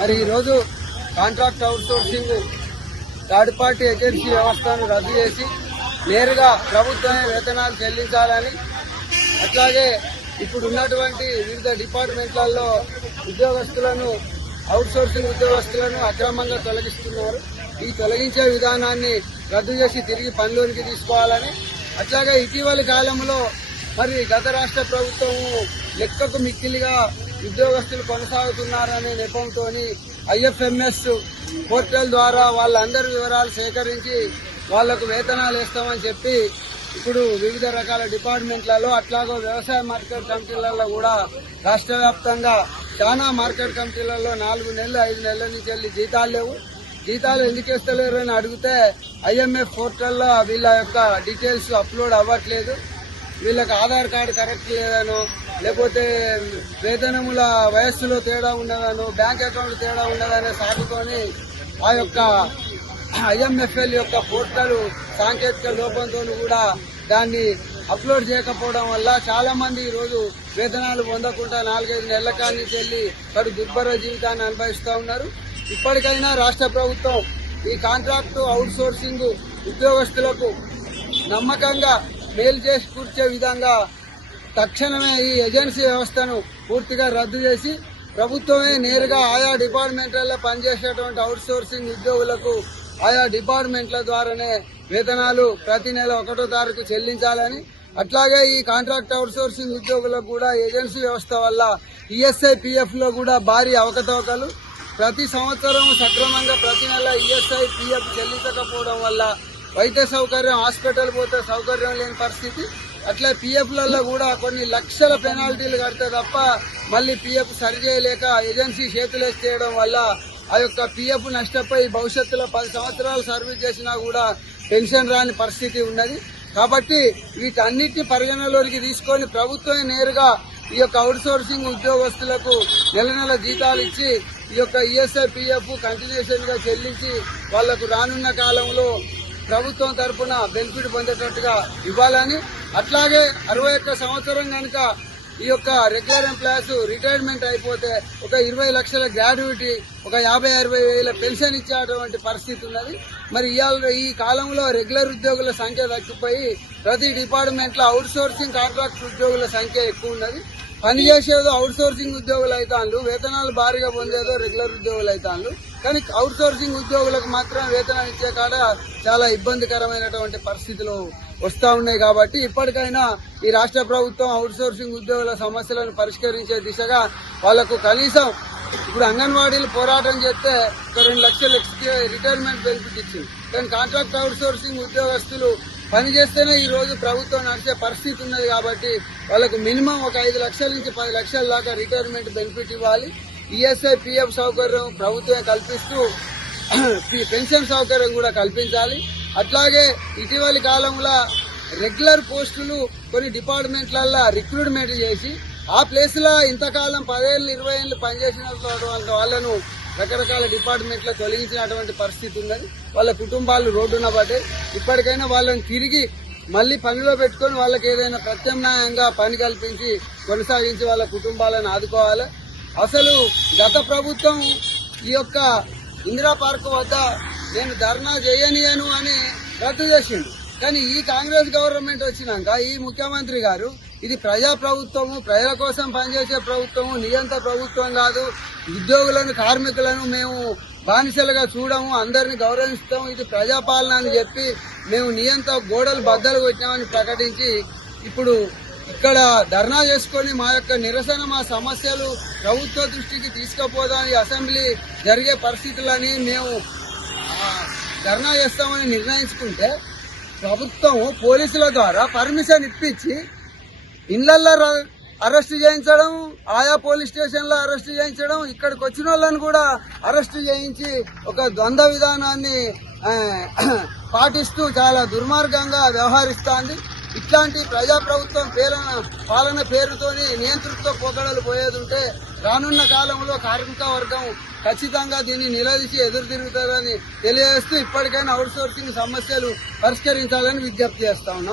మరి ఈరోజు contract outsourcing third party agency వ్యవస్థను రద్దు చేసి నేరుగా ప్రభుత్వమే వేతనాలు చెల్లించాలని, అట్లాగే ఇప్పుడు ఉన్నటువంటి వివిధ డిపార్ట్మెంట్లలో ఉద్యోగస్తులను అవుట్సోర్సింగ్ ఉద్యోగస్తులను అక్రమంగా తొలగిస్తున్నారు. ఈ తొలగించే విధానాన్ని రద్దు చేసి తిరిగి పనిలోనికి తీసుకోవాలని, అట్లాగే ఇటీవలి కాలంలో మరి గత రాష్ట్ర ప్రభుత్వము లెక్కకు మిక్కిలిగా ఉద్యోగస్తులు కొనసాగుతున్నారనే నెపంతో ఐఎఫ్ఎంఎస్ పోర్టల్ ద్వారా వాళ్ళందరి వివరాలు సేకరించి వాళ్లకు వేతనాలు వేస్తామని చెప్పి ఇప్పుడు వివిధ రకాల డిపార్ట్మెంట్లలో అట్లాగో వ్యవసాయ మార్కెట్ కమిటీలలో కూడా రాష్ట్ర వ్యాప్తంగా చాలా మార్కెట్ కమిటీలలో 4 నెలలు 5 నెలల నుంచి వెళ్ళి జీతాలు లేవు. జీతాలు ఎందుకు ఇస్తలేరు అని అడిగితే ఐఎంఎఫ్ పోర్టల్లో వీళ్ళ యొక్క డీటెయిల్స్ అప్లోడ్ అవ్వట్లేదు, వీళ్ళకి ఆధార్ కార్డు కరెక్ట్ లేదనో, లేకపోతే వేతనముల వయస్సులో తేడా ఉన్నదనో, బ్యాంక్ అకౌంట్ తేడా ఉన్నదనే సాగుతోని ఆ యొక్క ఐఎంఎఫ్ఎల్ యొక్క పోర్టల్ సాంకేతిక లోపంతో కూడా దాన్ని అప్లోడ్ చేయకపోవడం వల్ల చాలా మంది ఈరోజు వేతనాలు పొందకుండా 4-5 నెలల కాడి నుంచి వెళ్ళి కడు దుర్భర జీవితాన్ని అనుభవిస్తూ ఉన్నారు. ఇప్పటికైనా రాష్ట్ర ప్రభుత్వం ఈ కాంట్రాక్టు అవుట్సోర్సింగ్ ఉద్యోగస్తులకు నమ్మకంగా మేలు చేసి కూర్చే విధంగా తక్షణమే ఈ ఏజెన్సీ వ్యవస్థను పూర్తిగా రద్దు చేసి ప్రభుత్వమే నేరుగా ఆయా డిపార్ట్మెంట్లలో పనిచేసేటువంటి అవుట్సోర్సింగ్ ఉద్యోగులకు ఆయా డిపార్ట్మెంట్ల ద్వారానే వేతనాలు ప్రతి నెల 1వ తారీఖు చెల్లించాలని, అట్లాగే ఈ కాంట్రాక్ట్ అవుట్సోర్సింగ్ ఉద్యోగులకు కూడా ఏజెన్సీ వ్యవస్థ వల్ల ఈఎస్ఐ పిఎఫ్ లో కూడా భారీ అవకతవకలు, ప్రతి సంవత్సరం సక్రమంగా ప్రతి నెల ఈఎస్ఐ పిఎఫ్ చెల్లించకపోవడం వల్ల వైద్య సౌకర్యం, హాస్పిటల్ పోతే సౌకర్యం లేని పరిస్థితి. అట్లా పిఎఫ్లలో కూడా కొన్ని లక్షల పెనాల్టీలు కడితే తప్ప మళ్ళీ పిఎఫ్ సరిచేయలేక ఏజెన్సీ చేతులేసి చేయడం వల్ల ఆ యొక్క పిఎఫ్ నష్టపోయి భవిష్యత్తులో 10 సంవత్సరాలు సర్వీస్ చేసినా కూడా పెన్షన్ రాని పరిస్థితి ఉన్నది. కాబట్టి వీటన్నిటిని పరిగణలోకి తీసుకొని ప్రభుత్వమే నేరుగా ఈ యొక్క అవుట్సోర్సింగ్ ఉద్యోగస్తులకు నెల జీతాలు ఇచ్చి ఈ యొక్క ఈఎస్ఐ పిఎఫ్ కంటిన్యూషన్ గా చెల్లించి వాళ్లకు రానున్న కాలంలో ప్రభుత్వం తరఫున బెనిఫిట్ పొందేటట్టుగా ఇవ్వాలని, అట్లాగే 61 సంవత్సరం కనుక ఈ యొక్క రెగ్యులర్ ఎంప్లాయర్స్ రిటైర్మెంట్ అయిపోతే ఒక 20 లక్షల గ్రాడ్యుటీ, ఒక 50-60 వేల పెన్షన్ ఇచ్చేటువంటి పరిస్థితి ఉన్నది. మరి ఇవాళ ఈ కాలంలో రెగ్యులర్ ఉద్యోగుల సంఖ్య తగ్గిపోయి ప్రతి డిపార్ట్మెంట్ లో అవుట్సోర్సింగ్ కాంట్రాక్ట్ ఉద్యోగుల సంఖ్య ఎక్కువ ఉన్నది. పనిచేసేదో అవుట్సోర్సింగ్ ఉద్యోగులు అవుతాను, వేతనాలు భారీగా పొందేదో రెగ్యులర్ ఉద్యోగులు అవుతాను. కానీ అవుట్సోర్సింగ్ ఉద్యోగులకు మాత్రం వేతనం ఇచ్చే కాడ చాలా ఇబ్బందికరమైనటువంటి పరిస్థితులు వస్తా ఉన్నాయి. కాబట్టి ఇప్పటికైనా ఈ రాష్ట్ర ప్రభుత్వం అవుట్సోర్సింగ్ ఉద్యోగుల సమస్యలను పరిష్కరించే దిశగా వాళ్లకు కనీసం ఇప్పుడు అంగన్వాడీలు పోరాటం చేస్తే ఒక 2 లక్షల రిటైర్మెంట్ బెనిఫిట్ ఇచ్చింది. కానీ కాంట్రాక్ట్ అవుట్సోర్సింగ్ ఉద్యోగస్తులు పనిచేస్తేనే ఈ రోజు ప్రభుత్వం నడిచే పరిస్థితి ఉన్నది. కాబట్టి వాళ్ళకు మినిమం ఒక 5 లక్షల నుంచి 10 లక్షల దాకా రిటైర్మెంట్ బెనిఫిట్ ఇవ్వాలి. ఈఎస్ఐ పిఎఫ్ సౌకర్యం ప్రభుత్వమే కల్పిస్తూ పెన్షన్ సౌకర్యం కూడా కల్పించాలి. అట్లాగే ఇటీవలి కాలంలో రెగ్యులర్ పోస్టులు కొన్ని డిపార్ట్మెంట్లలో రిక్రూట్మెంట్ చేసి ఆ ప్లేస్ లో ఇంతకాలం 10 ఏళ్ళు 20 ఏళ్ళు పనిచేసిన వాళ్ళను రకరకాల డిపార్ట్మెంట్లో తొలగించినటువంటి పరిస్థితి ఉన్నది. వాళ్ళ కుటుంబాలు రోడ్డున పడ్డాయి. ఇప్పటికైనా వాళ్ళని తిరిగి మళ్లీ పనిలో పెట్టుకుని వాళ్ళకి ఏదైనా ప్రత్యామ్నాయంగా పని కల్పించి కొనసాగించి వాళ్ళ కుటుంబాలను ఆదుకోవాలి. అసలు గత ప్రభుత్వం ఈ యొక్క ఇందిరా పార్క్ వద్ద నేను ధర్నా చేయనియను అని రద్దు చేసిండు. కానీ ఈ కాంగ్రెస్ గవర్నమెంట్ వచ్చినాక ఈ ముఖ్యమంత్రి గారు ఇది ప్రజా ప్రభుత్వము, ప్రజల కోసం పనిచేసే ప్రభుత్వము, నియంత ప్రభుత్వం కాదు, ఉద్యోగులను కార్మికులను మేము బానిసలుగా చూడము, అందరినీ గౌరవిస్తాము, ఇది ప్రజాపాలన అని చెప్పి మేము నియంత గోడలు బద్దలు కొట్టామని ప్రకటించి ఇప్పుడు ఇక్కడ ధర్నా చేసుకుని మా యొక్క నిరసన, మా సమస్యలు ప్రభుత్వ దృష్టికి తీసుకుపోదామని అసెంబ్లీ జరిగే పరిస్థితులని మేము ధర్నా చేస్తామని నిర్ణయించుకుంటే ప్రభుత్వం పోలీసుల ద్వారా పర్మిషన్ ఇప్పించి ఇళ్లల్లో అరెస్ట్ చేయించడం, ఆయా పోలీస్ స్టేషన్ లో అరెస్ట్ చేయించడం, ఇక్కడికి వచ్చిన వాళ్ళని కూడా అరెస్ట్ చేయించి ఒక ద్వంద్వ విధానాన్ని పాటిస్తూ చాలా దుర్మార్గంగా వ్యవహరిస్తోంది. ఇట్లాంటి ప్రజాప్రభుత్వం పాలన పేరుతోని నియంతృత్వ పోకడలు పోయేది ఉంటే రానున్న కాలంలో కార్మిక వర్గం ఖచ్చితంగా దీన్ని నిలదీసి ఎదురు తిరుగుతారని తెలియజేస్తూ ఇప్పటికైనా అవుట్సోర్సింగ్ సమస్యలు పరిష్కరించాలని విజ్ఞప్తి చేస్తా ఉన్నాం.